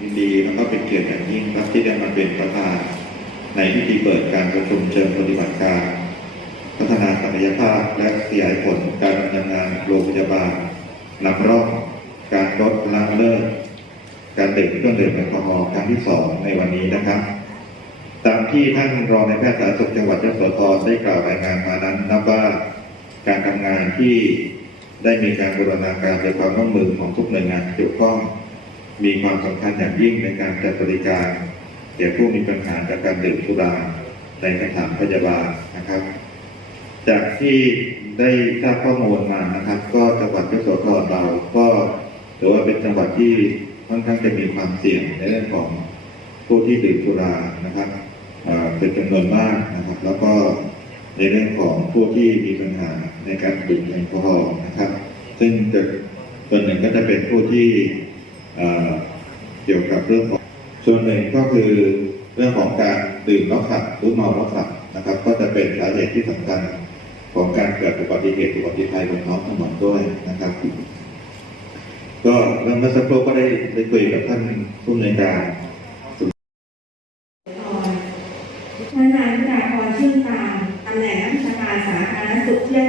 ยินดีแล้วก็เป็นเกียรติอย่างยิ่งครับที่ได้มาเป็นประธานในพิธีเปิดการประชุมเชิงปฏิบัติการ พัฒนาศักยภาพและขยายผลการดำเนินงานโรงพยาบาลนำร่องการลดละเลิกการดื่มเครื่องดื่มแอลกอฮอล์ครั้งที่สองในวันนี้นะครับ ตามที่ท่านรองในายแพทย์สาธารณสุขจังหวัดยโสธรได้กล่าวรายงานมานั้นนับว่าการทำงานที่ได้มีการบูรณาการโดยความร่วมมือของทุกหน่วยงานที่เกี่ยวข้อง มีความสำคัญอย่างยิ่งในการจัดบริการแก่ผู้มีปัญหาจากการดื่มสุราในสถานพยาบาลนะครับ จากที่ได้ทราบข้อมูลมานะครับ ก็จังหวัดยโสธรเราก็ถือว่าเป็นจังหวัดที่ค่อนข้างจะมีความเสี่ยงในเรื่องของผู้ที่ดื่มสุรานะครับเป็นจำนวนมากนะครับ แล้วก็ในเรื่องของผู้ที่มีปัญหาในการดื่มแอลกอฮอล์นะครับ ซึ่งจะส่วนหนึ่งก็จะเป็นผู้ที่ เกี่ยวกับเรื่องของส่วนหนึ่งก็คือเรื่องของการดื่มแล้วขับหรือเมาแล้วขับนะครับ ก็จะเป็นสาเหตุที่สำคัญของการเกิดอุบัติเหตุอุบัติภัยบนท้องถนนด้วยนะครับ ก็เรื่องมื่อสักครู่ก็ได้ได้คุยกับท่านผู้อำนวยการท่านนายวิทยากรชื่นตามตำแหน่งนักวิชาการสาธารณสุขเชี่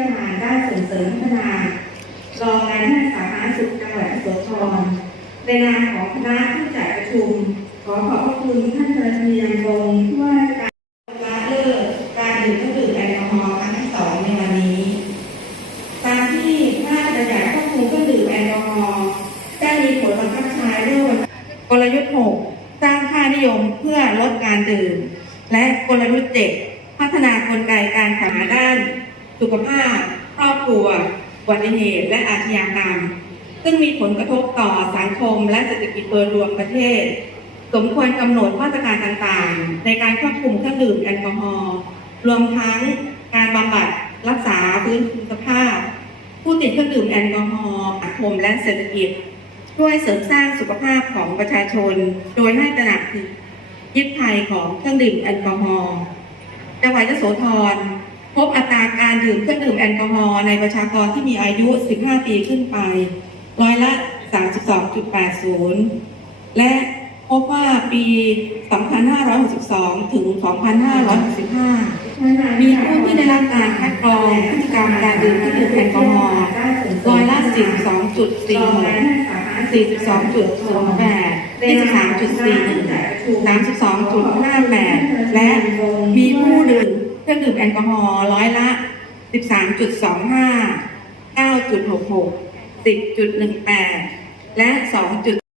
ในนามของคณะผู้จัดประชุม ขอขอบพระคุณท่านประธานยังคงผู้ว่าการละเลิกการดื่มเครื่องดื่มแอลกอฮอล์ครั้งที่สองในวันนี้ตามที่พระราชบัญญัติควบคุมเครื่องดื่มแอลกอฮอล์ได้มีผลบังคับใช้เมื่อวันกลยุทธ์6สร้างค่านิยมเพื่อลดการดื่ม และกลยุทธ์7พัฒนากลไกการแข่งขันด้าน สุขภาพ ครอบครัวอุบัติเหตุและอาชญากรรม ซึ่งมีผลกระทบต่อสังคมและเศรษฐกิจโดยรวมประเทศ สมควรกำหนดมาตรการต่างๆ ในการควบคุมเครื่องดื่มแอลกอฮอล์รวมทั้งการบำบัดรักษาฟื้นฟูสภาพ ผู้ติดเครื่องดื่มแอลกอฮอล์สังคมและเศรษฐกิจ ช่วยเสริมสร้างสุขภาพของประชาชน โดยให้ตระหนักถึงพิษภัยของเครื่องดื่มแอลกอฮอล์จังหวัดยโสธรพบอัตราการดื่มเครื่องดื่มแอลกอฮอล์ในประชากรที่มีอายุ 15 ปีขึ้นไป ร้อยละ 32.80 และพบว่าปี 2562 ถึง 2565 มีผู้ที่ได้รับการคัดกรองพฤติกรรมการดื่มเครื่องดื่มแอลกอฮอล์ร้อยละ 42.46 42.08 23.41 32.58 และมีผู้ดื่มเครื่องดื่มแอลกอฮอล์ร้อยละ 13.25 9.66 10.18 และ 2.